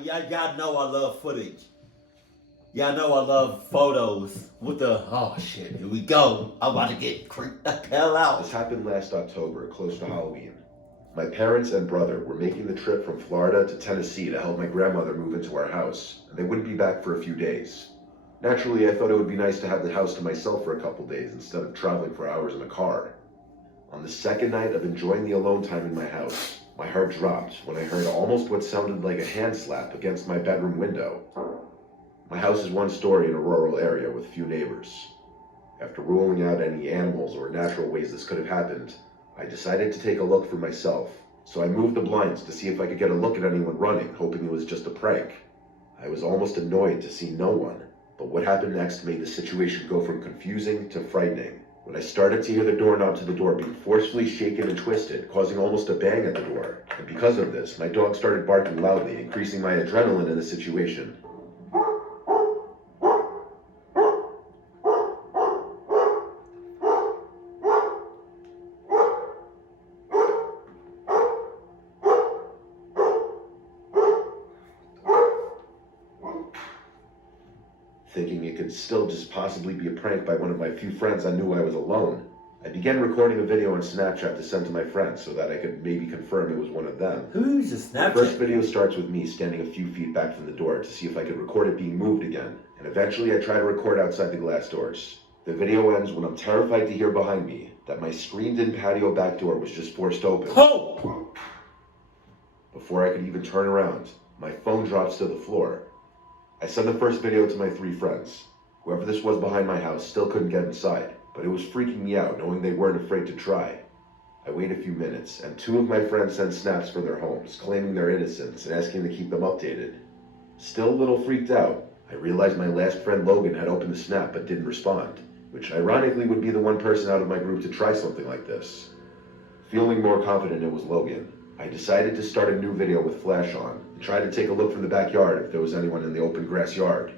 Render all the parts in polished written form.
y'all know I love footage. Y'all know I love photos with the, oh shit, here we go. I'm about to get creeped the hell out. This happened last October, close to Halloween. My parents and brother were making the trip from Florida to Tennessee to help my grandmother move into our house, and they wouldn't be back for a few days. Naturally, I thought it would be nice to have the house to myself for a couple days instead of traveling for hours in a car. On the second night of enjoying the alone time in my house, my heart dropped when I heard almost what sounded like a hand slap against my bedroom window. My house is one story in a rural area with few neighbors. After ruling out any animals or natural ways this could have happened, I decided to take a look for myself. So I moved the blinds to see if I could get a look at anyone running, hoping it was just a prank. I was almost annoyed to see no one, but what happened next made the situation go from confusing to frightening. When I started to hear the doorknob to the door being forcefully shaken and twisted, causing almost a bang at the door. And because of this, my dog started barking loudly, increasing my adrenaline in the situation. Thinking it could still just possibly be a prank by one of my few friends I knew I was alone, I began recording a video on Snapchat to send to my friends so that I could maybe confirm it was one of them. Who's a Snapchat? The first video starts with me standing a few feet back from the door to see if I could record it being moved again, and eventually I try to record outside the glass doors. The video ends when I'm terrified to hear behind me that my screened-in patio back door was just forced open. Oh! Before I could even turn around, my phone drops to the floor. I sent the first video to my 3 friends. Whoever this was behind my house still couldn't get inside, but it was freaking me out knowing they weren't afraid to try. I wait a few minutes, and 2 of my friends send snaps from their homes, claiming their innocence and asking to keep them updated. Still a little freaked out, I realized my last friend Logan had opened the snap but didn't respond, which ironically would be the one person out of my group to try something like this. Feeling more confident it was Logan, I decided to start a new video with flash on and try to take a look from the backyard if there was anyone in the open grass yard.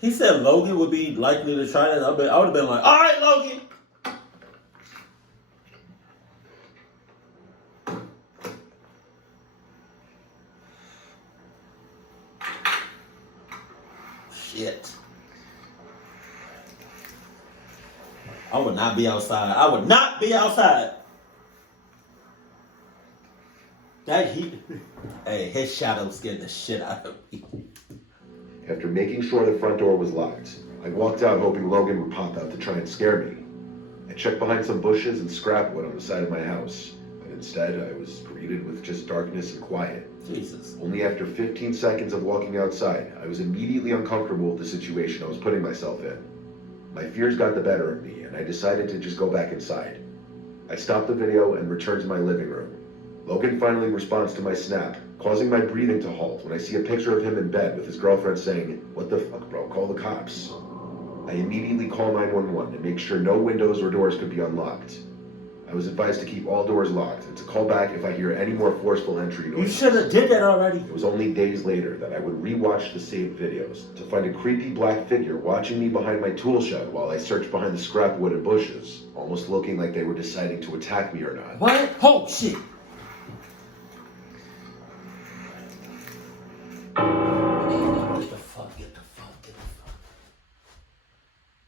He said Logan would be likely to try that. I would have been like, all right, Logan. Shit. I would not be outside. I would not be outside. That he, hey, his shadow scared the shit out of me. After making sure the front door was locked, I walked out hoping Logan would pop out to try and scare me. I checked behind some bushes and scrap wood on the side of my house, but instead I was greeted with just darkness and quiet. Jesus. Only after 15 seconds of walking outside, I was immediately uncomfortable with the situation I was putting myself in. My fears got the better of me, and I decided to just go back inside. I stopped the video and returned to my living room. Logan finally responds to my snap, causing my breathing to halt when I see a picture of him in bed with his girlfriend saying, "What the fuck, bro, call the cops." I immediately call 911 and make sure no windows or doors could be unlocked. I was advised to keep all doors locked and to call back if I hear any more forceful entry noises. You should have did that already. It was only days later that I would rewatch the saved videos to find a creepy black figure watching me behind my tool shed while I searched behind the scrap wood and bushes, almost looking like they were deciding to attack me or not. What? Oh, shit. Get the fuck.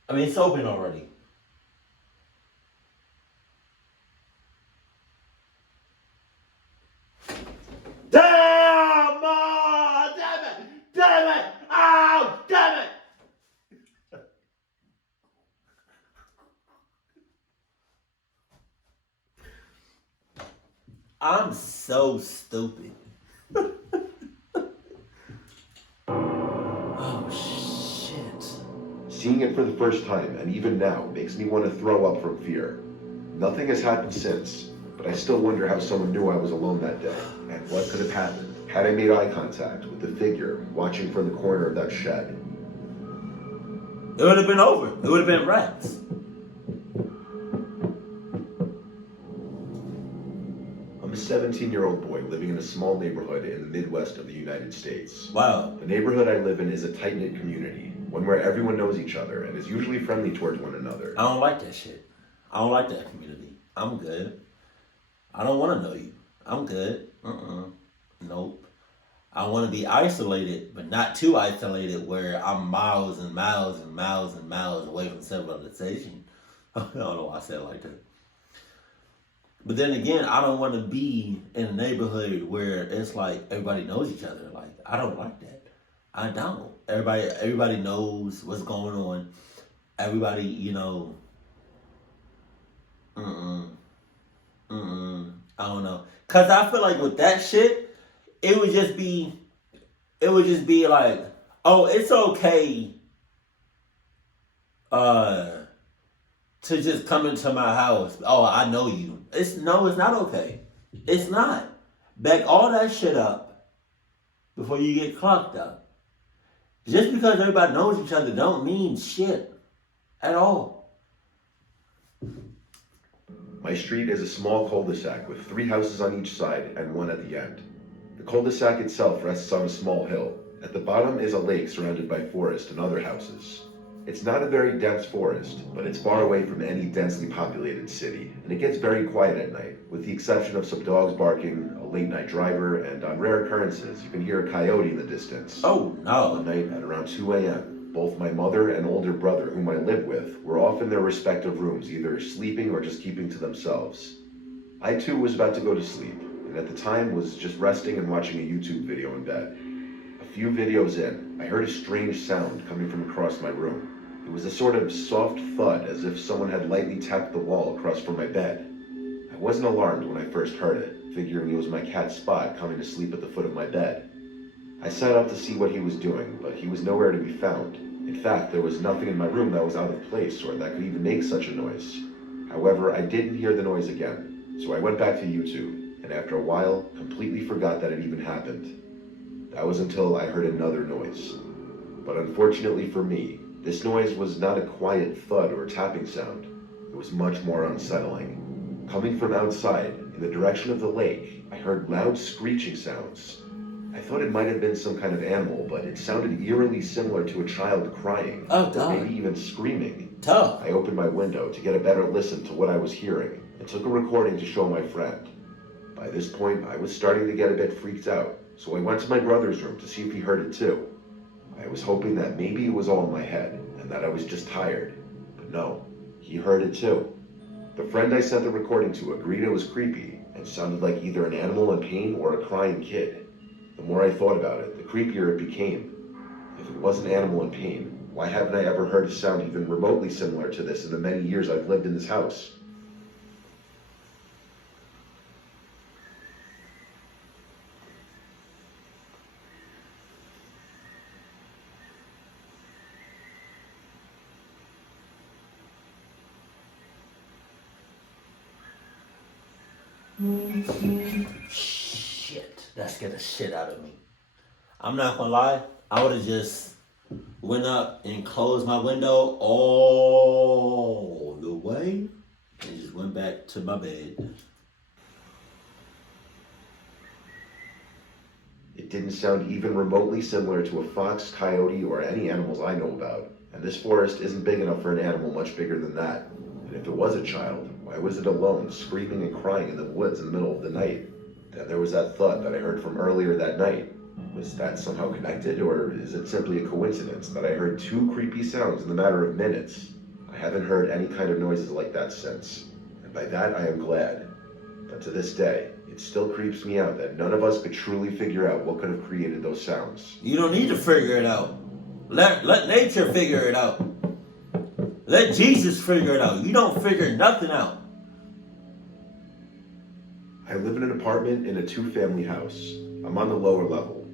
I mean, it's open already. Damn! Oh, damn it! Damn it! Oh, damn it! I'm so stupid. Oh, shit. Seeing it for the first time, and even now, makes me want to throw up from fear. Nothing has happened since, but I still wonder how someone knew I was alone that day, and what could have happened had I made eye contact with the figure watching from the corner of that shed. It would have been over. It would have been rats. I'm 17-year-old boy living in a small neighborhood in the Midwest of the United States. Wow. The neighborhood I live in is a tight-knit community, one where everyone knows each other and is usually friendly towards one another. I don't like that shit. I don't like that community. I'm good. I don't want to know you. I'm good. Nope. I want to be isolated, but not too isolated where I'm miles and miles and miles and miles away from civilization. I don't know why I said it like that. But then again, I don't want to be in a neighborhood where it's like everybody knows each other. Like, I don't like that. I don't. Everybody knows what's going on. Everybody, you know. I don't know. Cause I feel like with that shit, it would just be like, oh, it's okay to just come into my house. Oh, I know you. It's not okay. It's not. Back all that shit up before you get clocked up. Just because everybody knows each other don't mean shit at all. My street is a small cul-de-sac with 3 houses on each side and 1 at the end. The cul-de-sac itself rests on a small hill. At the bottom is a lake surrounded by forest and other houses. It's not a very dense forest, but it's far away from any densely populated city, and it gets very quiet at night, with the exception of some dogs barking, a late-night driver, and on rare occurrences, you can hear a coyote in the distance. Oh, no. One night at around 2 a.m., both my mother and older brother, whom I live with, were off in their respective rooms, either sleeping or just keeping to themselves. I too was about to go to sleep, and at the time was just resting and watching a YouTube video in bed. A few videos in, I heard a strange sound coming from across my room. It was a sort of soft thud, as if someone had lightly tapped the wall across from my bed. I wasn't alarmed when I first heard it, figuring it was my cat Spot coming to sleep at the foot of my bed. I sat up to see what he was doing, but he was nowhere to be found. In fact, there was nothing in my room that was out of place or that could even make such a noise. However, I didn't hear the noise again, so I went back to YouTube, and after a while, completely forgot that it even happened. That was until I heard another noise. But unfortunately for me, this noise was not a quiet thud or tapping sound. It was much more unsettling. Coming from outside, in the direction of the lake, I heard loud screeching sounds. I thought it might have been some kind of animal, but it sounded eerily similar to a child crying. Oh, God. Maybe even screaming. Tough. I opened my window to get a better listen to what I was hearing, and took a recording to show my friend. By this point, I was starting to get a bit freaked out, so I went to my brother's room to see if he heard it too. I was hoping that maybe it was all in my head, and that I was just tired. But no, he heard it too. The friend I sent the recording to agreed it was creepy, and sounded like either an animal in pain or a crying kid. The more I thought about it, the creepier it became. If it was an animal in pain, why haven't I ever heard a sound even remotely similar to this in the many years I've lived in this house? Shit. That scared the shit out of me. I'm not gonna lie. I would have just went up and closed my window all the way and just went back to my bed. It didn't sound even remotely similar to a fox, coyote, or any animals I know about. And this forest isn't big enough for an animal much bigger than that. And if it was a child, why was it alone, screaming and crying in the woods in the middle of the night? Then there was that thud that I heard from earlier that night. Was that somehow connected, or is it simply a coincidence that I heard 2 creepy sounds in the matter of minutes? I haven't heard any kind of noises like that since, and by that I am glad. But to this day, it still creeps me out that none of us could truly figure out what could have created those sounds. You don't need to figure it out. Let nature figure it out. Let Jesus figure it out. You don't figure nothing out. I live in an apartment in a 2-family house. I'm on the lower level.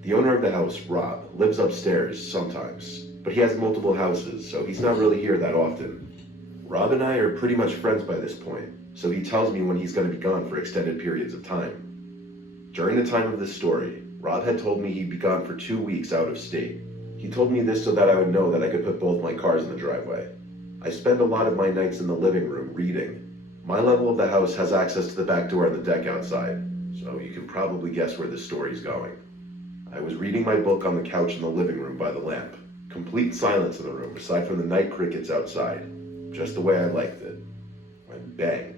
The owner of the house, Rob, lives upstairs sometimes, but he has multiple houses, so he's not really here that often. Rob and I are pretty much friends by this point, so he tells me when he's going to be gone for extended periods of time. During the time of this story, Rob had told me he'd be gone for 2 weeks out of state. He told me this so that I would know that I could put both my cars in the driveway. I spend a lot of my nights in the living room reading. My level of the house has access to the back door and the deck outside, so you can probably guess where this story's going. I was reading my book on the couch in the living room by the lamp. Complete silence in the room, aside from the night crickets outside. Just the way I liked it. When bang.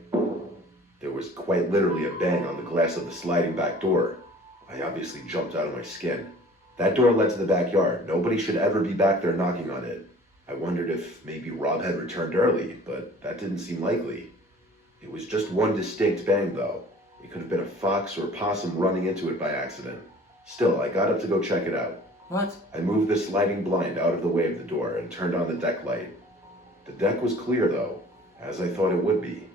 There was quite literally a bang on the glass of the sliding back door. I obviously jumped out of my skin. That door led to the backyard. Nobody should ever be back there knocking on it. I wondered if maybe Rob had returned early, but that didn't seem likely. It was just one distinct bang, though. It could have been a fox or a possum running into it by accident. Still, I got up to go check it out. What? I moved the sliding blind out of the way of the door and turned on the deck light. The deck was clear, though, as I thought it would be.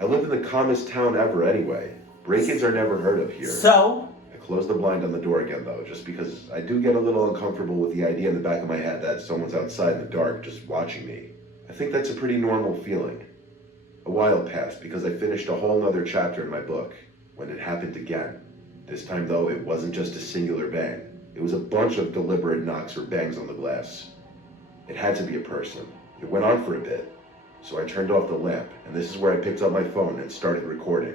I live in the calmest town ever anyway. Break-ins are never heard of here. So? I closed the blind on the door again, though, just because I do get a little uncomfortable with the idea in the back of my head that someone's outside in the dark just watching me. I think that's a pretty normal feeling. A while passed because I finished a whole nother chapter in my book when it happened again. This time, though, it wasn't just a singular bang. It was a bunch of deliberate knocks or bangs on the glass. It had to be a person. It went on for a bit, so I turned off the lamp, and this is where I picked up my phone and started recording.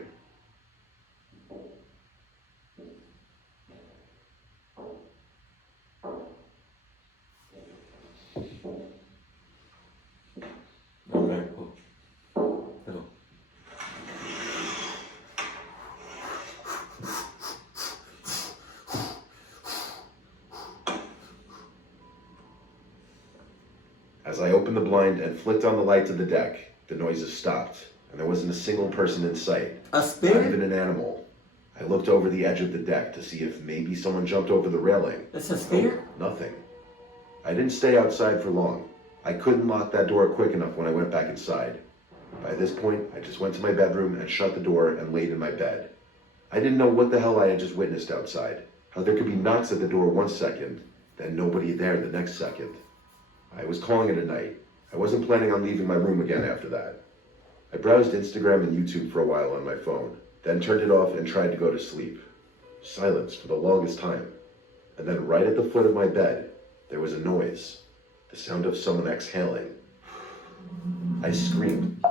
As I opened the blind and flicked on the light to the deck, the noises stopped, and there wasn't a single person in sight. A spirit? Not even an animal. I looked over the edge of the deck to see if maybe someone jumped over the railing. It's a spirit? Nothing. I didn't stay outside for long. I couldn't lock that door quick enough when I went back inside. By this point, I just went to my bedroom and shut the door and laid in my bed. I didn't know what the hell I had just witnessed outside. How there could be knocks at the door 1 second, then nobody there the next second. I was calling it a night. I wasn't planning on leaving my room again after that. I browsed Instagram and YouTube for a while on my phone, then turned it off and tried to go to sleep. Silence for the longest time. And then right at the foot of my bed, there was a noise. The sound of someone exhaling. I screamed.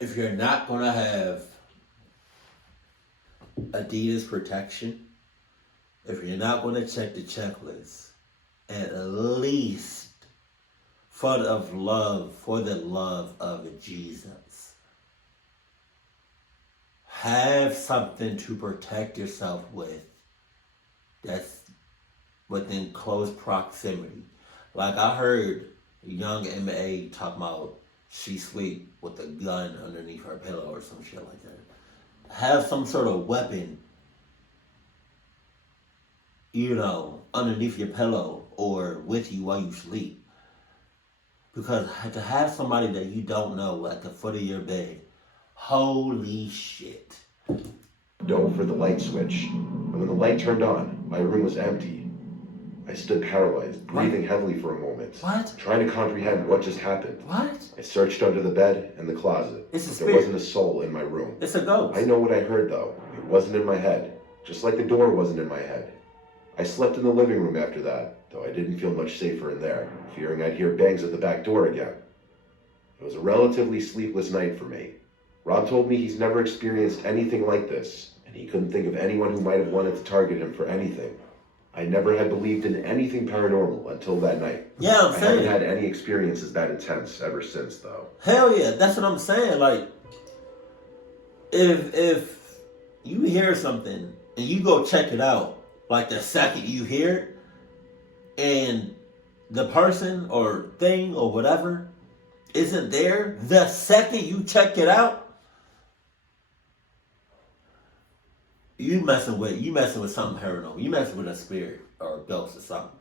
If you're not going to have Adidas protection, if you're not going to check the checklist, at least for the love of Jesus, have something to protect yourself with that's within close proximity. Like I heard a young MA talk about she sleep with a gun underneath her pillow or some shit like that. Have some sort of weapon, underneath your pillow or with you while you sleep. Because to have somebody that you don't know at the foot of your bed, holy shit. Dove for the light switch, and when the light turned on, my room was empty. I stood paralyzed, breathing heavily for a moment. What? Trying to comprehend what just happened. What? I searched under the bed and the closet. It's a There spirit. wasn't a soul in my room. It's a ghost. I know what I heard, though. It wasn't in my head. Just like the door wasn't in my head. I slept in the living room after that, though I didn't feel much safer in there, fearing I'd hear bangs at the back door again. It was a relatively sleepless night for me. Rob told me he's never experienced anything like this, and he couldn't think of anyone who might have wanted to target him for anything. I never had believed in anything paranormal until that night. Yeah, I'm I saying. haven't had any experiences that intense ever since, though. Hell yeah, that's what I'm saying. Like, if you hear something and you go check it out, like the second you hear it, and the person or thing or whatever isn't there, the second you check it out, you messing with something paranormal. You messing with a spirit or a ghost or something.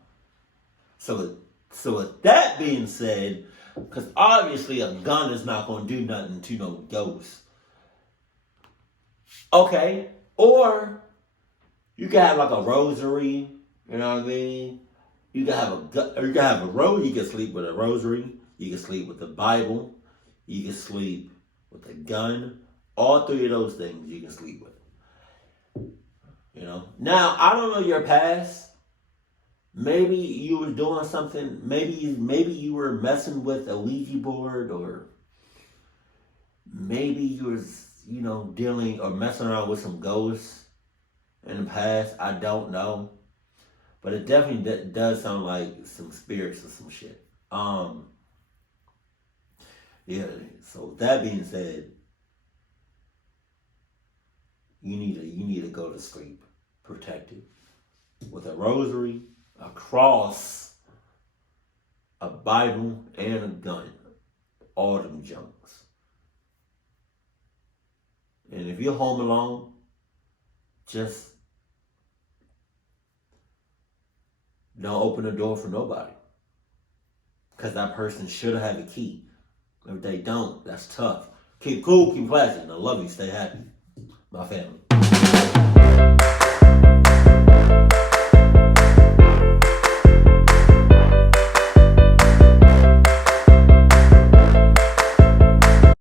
So with that being said, because obviously a gun is not going to do nothing to no ghost. Okay, or you can have like a rosary. You know what I mean? You can have a rose. You can sleep with a rosary. You can sleep with the Bible. You can sleep with a gun. All three of those things you can sleep with. You know. Now I don't know your past. Maybe you were doing something. Maybe you were messing with a Ouija board, or maybe you was dealing or messing around with some ghosts in the past. I don't know, but it definitely does sound like some spirits or some shit. Yeah. So that being said, you need to go to sleep protected with a rosary, a cross, a Bible, and a gun. All them junks. And if you're home alone, just don't open the door for nobody. Because that person should have a key. If they don't, that's tough. Keep cool, keep classy. And I love you. Stay happy. My family.